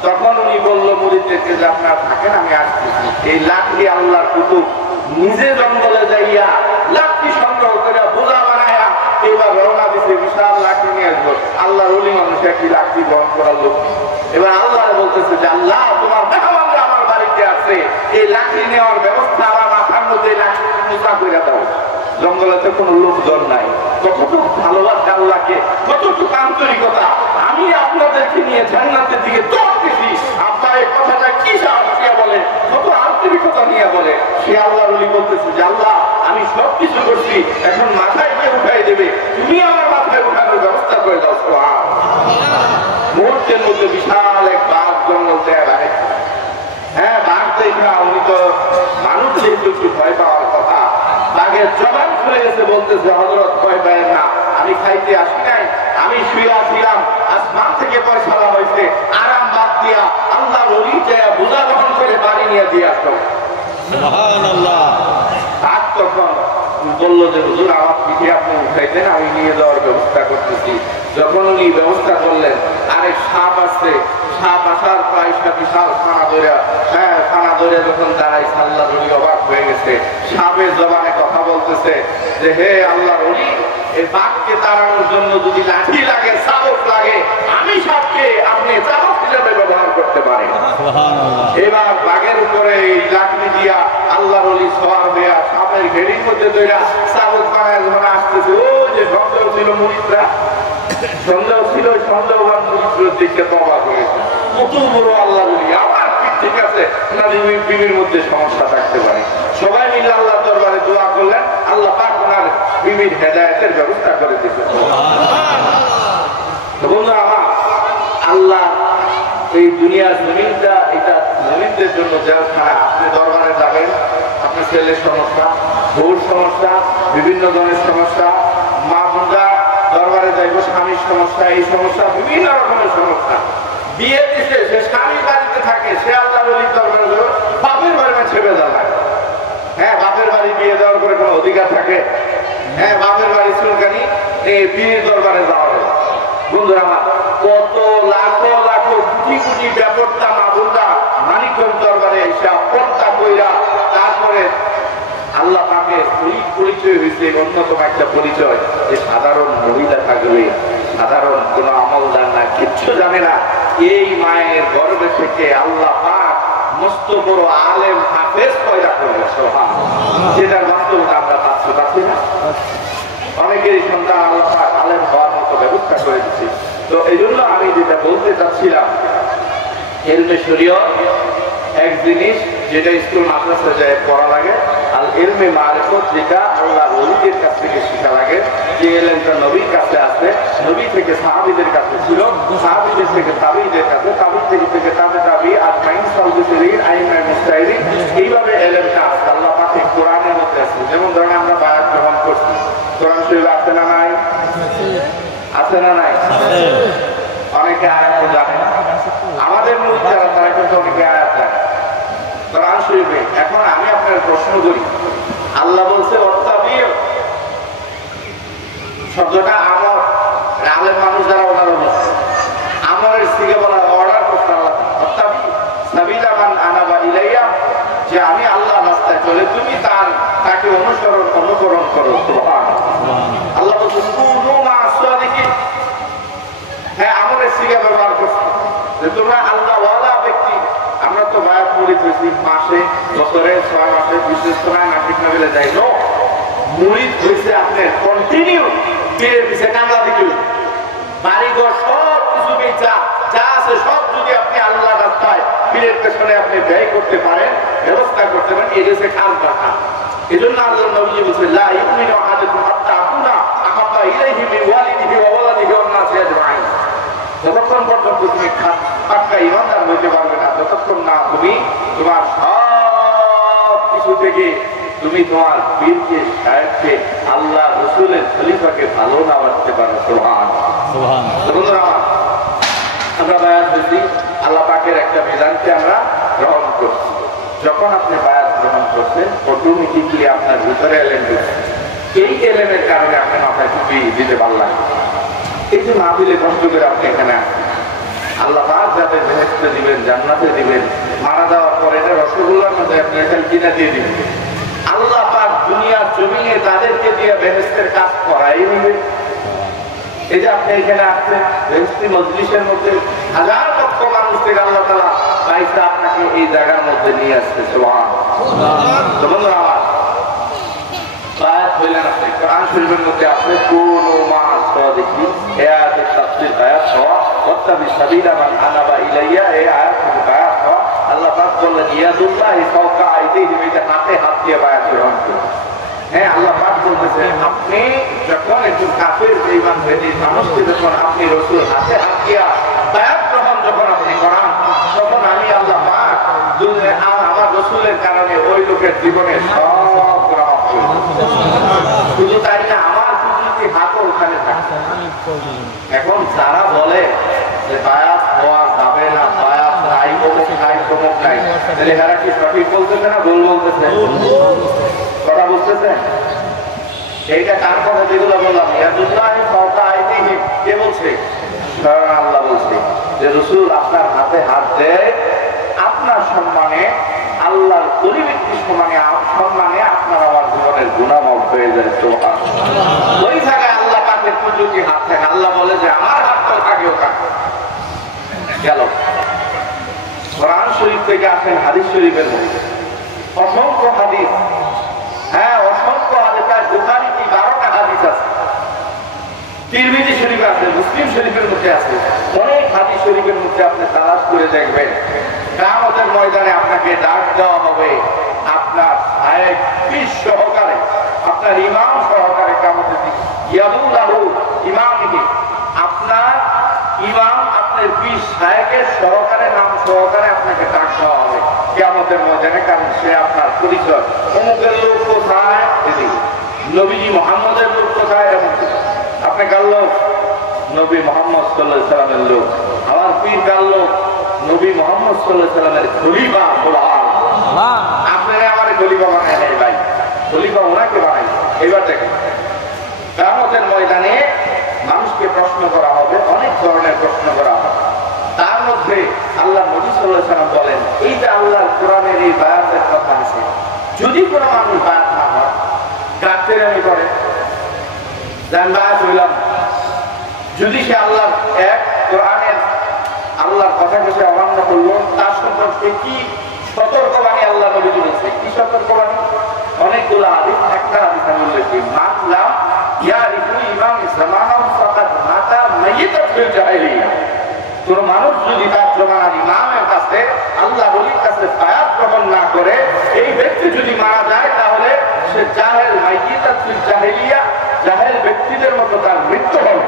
তখন উনি বলল মুরিদদেরকে যে আপনারা থাকেন, আমি আসতেছি। এই লাকড়ি আল্লাহর কুতুব নিজে জঙ্গলে যাইয়া লাকড়ি সংগ্রহ করে বোঝা বানায়া এবার রওনা দিছে, বিশাল লাকড়ি নিয়ে আসবো। আল্লাহর ওলি মানুষ একটি লাকড়ি বহন করার লোক। এবার আল্লাহ বলতেছে যে আল্লাহ তোমার মেহমানরা আমার বাড়িতে আছে, এই লাকড়ি নেওয়ার ব্যবস্থা আমার মাথার মধ্যে লাকড়ি মোচা করে দাও। জঙ্গলে তো কোনো লোকজন নাই, কতটুকু ভালোবাসে আল্লাহকে, কতটুকু আন্তরিকতা। আমি আপনাদেরকে নিয়ে জান্নাতের দিকে দৌড়তেছি, আপনার এই কথাটা কি সাহস নিয়ে বলে, কত আন্তরিকতা নিয়ে বলে। সে আল্লাহর ওলি বলতেছে যে আল্লাহ আমি সবকিছু করছি, এখন মাথায় কে উঠাই দেবে, তুমি আমার মাথায় উঠানোর ব্যবস্থা করে দাও। মুহূর্তের মধ্যে বিশাল এক বাঘ জঙ্গল দেয়া রাখে। হ্যাঁ বাঘ দেখা উনি তো মানুষ যেহেতু একটু ভয় পাওয়ার কথা, বাঘের জবান খুলে গেছে, বলতেছে হযরত ভয় পায় না, আমি খাইতে আসি নাই, আমি শুয়ে আসিলাম, আসমান থেকে পয়সা হয়েছে, আরাম বাদ দিয়া আল্লাহ ওলি যায় বোঝা বহন করে বাড়ি নিয়ে দিয়ে আসতো। সুবহানাল্লাহ। আর তখন বললো যে হুজুর আমার পিঠে আপনি উঠাইতেন, আমি নিয়ে যাওয়ার ব্যবস্থা করতেছি। যখন উনি ব্যবস্থা করলেন, আরেক সাপ আসছে, সাপ আসার প্রায় বিশাল খানা ধরিয়া, হ্যাঁ খানা ধরিয়া যখন দাঁড়াইছে, আল্লাহ রলি অবাক হয়ে গেছে। সাপের জবানে কথা বলতেছে যে হে আল্লাহ রলি, এই বাঘকে তাড়ানোর জন্য যদি লাঠি লাগে, চাবক লাগে, আমি সাপকে আপনি চাবক হিসেবে ব্যবহার করতে পারেন। এবার বাঘের উপরে এই লাঠি দিয়া আল্লাহ রলি সওয়ার হইয়া সাপের ঘেরির মধ্যে ধইরা চাবক বানায় যখন আসতেছে, ও যে সন্দেহ ছিল মুরিদরা, সন্দেহ ছিল, সন্দেহবান মুরিদদের দিকে তওবা করেছে। কত বড় আল্লাহ রলি, আমার ঠিক আছে না বিবির মধ্যে সমস্যা থাকতে পারে। সবাই মিলে আল্লাহ দরবারে দোয়া করলেন, আল্লাহ পাক ওনার বিবির হেদায়েতের ব্যবস্থা করে দিয়েছেন। বন্ধুরা আমার, আল্লাহ এই দুনিয়ার জমিনটা, এটা জমিনদের জন্য জেলখানা। আপনি দরবারে যাবেন, আপনার ছেলের সমস্যা, বউর সমস্যা, বিভিন্ন ধরনের সমস্যা, মা বোনরা দরবারে যাইব, স্বামীর সমস্যা, এই সমস্যা, বিভিন্ন রকমের সমস্যা। বিয়ে দিচ্ছে, সে স্বামীর বাড়িতে থাকে, সে আল্লাহ ওলির দরবারে যাবে, বাপের বাড়ি ছেড়ে যাবে। হ্যাঁ বাপের বাড়ি বিয়ে দেওয়ার পরে কোনো অধিকার থাকে? হ্যাঁ বাপের বাড়ি চুলকানি বিয়ের দরবারে যাওয়া হবে। বন্ধুরা আমার, কত লাখো লাখো কোটি কোটি ব্যাপারটা মা বোনরা মানিকগঞ্জ দরবারে এসে পর্দা কইরা, তারপরে আল্লাহ পাকে পরিচয় হয়েছে, অন্যতম একটা পরিচয় যে সাধারণ মহিলা থাকবে, সাধারণ কোন আমলদার না, কিচ্ছু জানে না, এই মায়ের গর্ভে থেকে আল্লাহ পাক মস্ত বড় আলেম হাফেজ পয়দা করবে। যেটার বাস্তবতা আমরা পাচ্ছি না, অনেকেরই সন্তান আল্লাহ পাক আলেম হওয়ার মতো ব্যবস্থা করে দিচ্ছে। তো এই জন্য আমি যেটা বলতে চাচ্ছিলাম, ইলমে শরীয়ত এক জিনিস যেটা স্কুল মাদ্রাসায় যায় পড়া লাগে, আর ইলমে মারিফত যেটা আল্লাহ ওলিদের কাছ থেকে শেখা লাগে। যে ইলমটা নবীর কাছে আসে, নবী থেকে সাহাবীদের কাছে ছিল, সাহাবীদের থেকে তাবিঈদের কাছে, তাবিঈ থেকে তাবে আজমাইন সালবিসিরিন আইমায়ে মুস্তাহিদিন, এইভাবে ইলমটা আসে। আল্লাহ পাক কোরআনের মধ্যে আছে। যেমন ধরেন আমরা বায়াত গ্রহণ করছি, কোরআন শরীফে আছে না নাই? আছে না নাই? অনেকে আয়াত জানে না, আমাদের মধ্যে যারা তারা কিন্তু অনেকে আয়াত জানে কোরআন শরীফে। এখন আমি আপনার প্রশ্ন করি, আল্লাহ বলছে ওয়াত্তাবিউ, শব্দটা আমর, আলেম মানুষ যারা ওনারা বলছে আমরের থেকে বলা অর্ডার করতে আল্লাহ, ওয়াত্তাবিউ সাবিলা মান আনাবা ইলাইয়া, যে আমি আল্লাহ রাস্তায় চলে, তুমি তাকে অনুকরণ করো। আল্লাহ বলছে কুনু মা সাদিকিন, হ্যাঁ আমরের থেকে ব্যবহার করছে যে তোমরা আল্লাহ ওয়ালা ব্যক্তি। আমরা তো বায়াত মুরিদ হয়েছি মাসে, বছরে, 6 মাসে, বিশেষ সময় মাসিক নগরে যাই। মুরিদ হয়েছে আপনার কন্টিনিউ পীরের পিছে কামলা দিকে, বাড়িঘর সব কিছু বেচা যা আছে সব যদি আপনি আল্লাহ রাস্তায় পীরের পেছনে আপনি ব্যয় করতে পারেন, ব্যবস্থা করতে পারেন, এই দেশে কাজ রাখা। এই জন্য আল্লাহ নবী বলছে লা ইউমিনু আহাদুকুম হাত্তা আকুনা আহাব্বা ইলাইহি মিন ওয়ালিদিহি ওয়া ওয়ালাদিহি ওয়ান নাসি আজমাইন। যতক্ষণ পর্যন্ত তুমি পাক্কা ইমানদার হইতে পারবে না, যতক্ষণ না তুমি তোমার সব কিছু থেকে তুমি তোমার পীরকে, শায়েখকে, আল্লাহ রসুলের খলিফাকে ভালো না বাঁচতে পারো। সুবহান। আমরা বায়াত হয়েছি, আল্লাহ পাকের একটা বিধানকে আমরা গ্রহণ করছি। যখন আপনি বায়াত গ্রহণ করছেন, অটোমেটিকলি আপনার ভিতরে এলেন ঢুকছে। এই এলেমের কারণে আপনি মাথায় টুপি দিতে পারলেন। এই যে মাহফিলে কষ্ট করে আপনি এখানে আল্লাহ পাক যাতে বেহেশতে দিবেন, জান্নাতে দিবেন, মারা যাওয়ার পর এটা রসগোল্লার মধ্যে আপনি এখানে কিনে দিয়ে দিবেন। আল্লাহ পাক দুনিয়ার জমিনে তাদেরকে দিয়ে বেহেশতের কাজ করাই নেবেন। এই যে আপনি এখানে আসছেন, বেহেশতি মজলিসের মধ্যে হাজার লক্ষ মানুষ থেকে আল্লাহ তাআলা পাইছে আপনাকে এই জায়গার মধ্যে নিয়ে আসছে। সুবহানাল্লাহ। তো বন্ধুরা আমার বায়াত হইলেন আপনি কোরআন শরীফের মধ্যে আপনি কোন মাস দেখি এই আয়াতের তাফসীর আয়াত হওয়া ওয়াত্তাবি সাবিলা মান আনাবা ইলাইয়া, এই আয়াত থেকে বায়াত হওয়া। আল্লাহ পাক বললেন ইয়াদুল্লাহি ফাওকা আইদিহিম, এই যে হাতে হাত দিয়ে বায়াত গ্রহণ করুন। হ্যাঁ, আল্লাহ পাক বলতেছে আপনি যখন একজন কাফের বেঈমান বেদিন মানুষকে যখন আপনি রাসূল হাতে হাত দিয়া বায়াত গ্রহণ যখন আপনি করান, তখন আমি আল্লাহ পাক আমার রাসূলের কারণে ওই লোকের জীবনে সব গুনাহ মাফ করে দেব। শুধু তাই না, আমার কুদরতি হাতও ওখানে থাকে। এখন যারা বলে যে বায়াত হওয়া যাবে না, বায়াত নাই, অমুক নাই, তমুক নাই, তাহলে এরা কি সঠিক বলতেছে না ভুল বলতেছে? কথা বুঝতেছে? এইটা কার কথা যেগুলো বললাম, ইয়াদুল্লাহি ফাওকা আইদিহিম, কে বলছে? স্বয়ং আল্লাহ বলছে যে রাসূল আপনার হাতে হাত দেয় আপনার সম্মানে, আল্লাহর ওলি ব্যক্তির সম্মানে আপনার আমার জীবনের গুনাহ মাফ হয়ে যায়। সুবহানাল্লাহ। ওই জায়গায় আল্লাহ পাকের কুদরতি হাত থাকে। আল্লাহ বলে যে আমার হাত তো থাকে ওখানে। গেল কোরআন শরীফ থেকে আসেন হাদিস শরীফের মধ্যে অসংখ্য হাদিস। হ্যাঁ, অসংখ্য হাদিস। বুখারীতে 12টা হাদিস আছে, তিরমিজি শরীফে আছে, মুসলিম শরীফের মধ্যে আছে। অনেক হাদিস শরীফের মধ্যে আপনি তালাশ করে দেখবেন কিয়ামতের ময়দানে আপনাকে ডাক দেওয়া হবে আপনার শায়েখ পীর সহকারে, আপনার ইমাম সহকারে। কিয়ামতের দিন ইয়াদুল্লাহু ইমামিহি, আপনার ইমাম আপনার পীর শায়েখের সহকারে, নাম সহকারে আপনাকে ডাক দেওয়া হবে কিয়ামতের ময়দানে। কারণ সে আপনার পরিচয়, অমুকের লোক কোথায়, নবীজি মুহাম্মদের লোক কোথায়, এমন আপনি কার লোক? নবী মুহাম্মদ সাল্লাল্লাহু আলাইহি সাল্লামের লোক। আমার পীর কার লোক? নবী মুহাম্মদ সাল্লাল্লাহু আলাইহি সাল্লামের খলিফা। সুবহানাল্লাহ। আপনারা আমার খলিফা বানায় নাই ভাই, খলিফা ওনাকে বানাই। এবার দেখেন কিয়ামতের ময়দানে মানুষকে প্রশ্ন করা হবে, অনেক ধরনের প্রশ্ন করা হবে। তার মধ্যে আল্লাহ নবী সাল্লাল্লাহু আলাইহি সাল্লাম বলেন, এই যে আল্লাহর কোরআনের এই বায়াতের কথা আছে, যদি কোনো মানুষ বায়াত না হয়, গাফেরামি করে, জান্নাত হইলাম, যদি সে আল্লাহ এক কোরআনের আল্লাহর কথাকে সে অমান্য করলো, তার সম্পর্কে কি সতর্কবাণী আল্লাহ নবী বলেছে? কি সতর্কবাণী? অনেকগুলো হাদিস, একটা হাদিস আমি উল্লেখ করি, মাতলাম ইয়ারিফু ইমাম জামানাহু ফাকাদ মাতা মাইয়িতান ফিল জাহিলিয়া। কোন মানুষ যদি তার জমানার ইমামের কাছে, আল্লাহ ওলির কাছে বায়াত গ্রহণ না করে, এই ব্যক্তি যদি মারা যায়, তাহলে সে জাহেল, মাইয়িতান ফিল জাহিলিয়া, জাহেল ব্যক্তিদের মতো তার মৃত্যু হবে।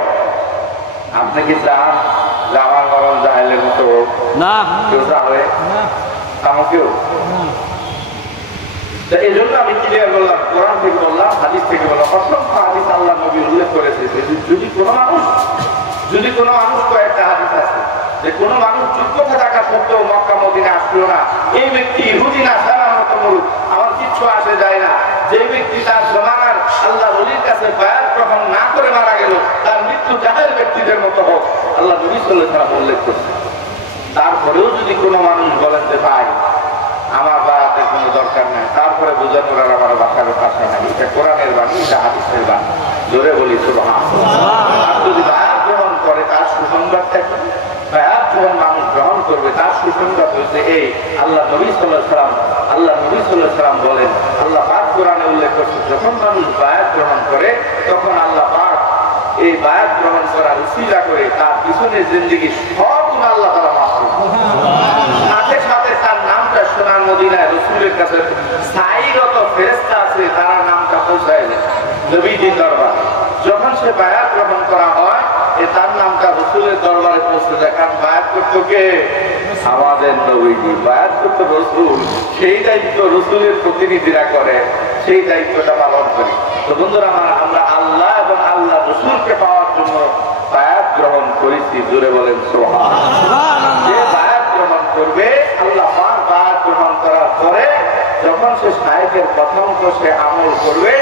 আপনি কি চান যে আমার মরণ জাহেলের মতো হোক? না, কেউ চাবে না, কেউ। এই জন্য আমি ক্লিয়ার বললাম, কোরআন থেকে বললাম, হাদিস থেকে বললাম, অসংখ্য হাদিস আল্লাহ নবী উল্লেখ করেছে যদি কোনো মানুষ কয়েকটা হাদিস আছে যে কোনো মানুষ যোগ্যতা থাকা সত্ত্বেও মক্কা মদিনা আসলো না, এই ব্যক্তি ইহুদি না সারার মতো মূলক, আমার কিচ্ছু আসে যায় না। যে ব্যক্তি তার জমানার আল্লাহ ওলির কাছে বায়াত গ্রহণ না করে মারা গেল, তার মৃত্যু জাহেল ব্যক্তিদের মতো হোক, আল্লাহ নবী সাল্লাল্লাহু আলাইহি ওয়াসাল্লাম উল্লেখ করছে। তারপরেও যদি কোনো মানুষ বলেন যে ভাই আমার বায়াতের কোনো দরকার নেই, তারপরে বোঝানোর আর আমার বাসার ভাষা নাই, এটা কোরআনের বাণী, এটা হাদিসের বাণী। জোরে বলি সুবহানাল্লাহ। আর যদি বায়াত গ্রহণ করে, তার সুসংবাদটা কি? বায়াত যখন মানুষ গ্রহণ করবে, তার সুসংবাদ হচ্ছে এই, আল্লাহ নবী সাল্লাল্লাহু আলাইহি ওয়াসাল্লাম বলেন, আল্লাহ পাক কোরআনে উল্লেখ করছে, যখন মানুষ বায়াত গ্রহণ করে, তখন আল্লাহ পাক এই বায়াত গ্রহণ করার উসিলা করে তার পিছনের জিন্দেগি সব গুনাহ আল্লাহ তাআলা মাফ করে দেন। সাথে সাথে তার নামটা সোনার মদিনায় রাসূলের কাছে সাইরত ফেরেশতা আছে, তার নামটা পৌঁছায় যায় নবীজির দরবারে। যখন সে বায়াত গ্রহণ করা হয়, তার নামটা রাসূলের দরবারে পৌঁছে সোজা, কারণ বায়াত করতো কে? আমাদের নবীজি। বায়াত করতো রসুল, সেই দায়িত্ব রসুলের প্রতিনিধিরা করে, সেই দায়িত্বটা পালন করি। তো বন্ধুরা আমার, আমরা আল্লাহ এবং আল্লাহ রসুলকে পাওয়ার জন্য বায়াত গ্রহণ করেছি। জোরে বলেন সুবহানাল্লাহ। যে বায়াত গ্রহণ করবে, আল্লাহ পাক বায়াত গ্রহণ করার পরে যখন সে শায়েখের কথা মতো সে আমল করবে,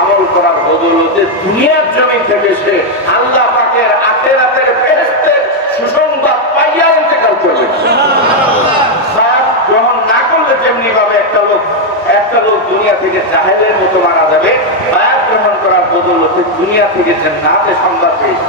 আমল করার বদৌলতে দুনিয়ার জমি থেকে সে আল্লাহ পাকের আখিরাতের ফেরেশতাদের সুসংবাদ পাইয়া ইন্তেকাল করবে। বায়াত গ্রহণ না করলে যেমনি ভাবে একটা লোক দুনিয়া থেকে জাহেলের মতো মারা যাবে, বায়াত গ্রহণ করার বদৌলতে দুনিয়া থেকে জান্নাতের সংবাদ পেয়ে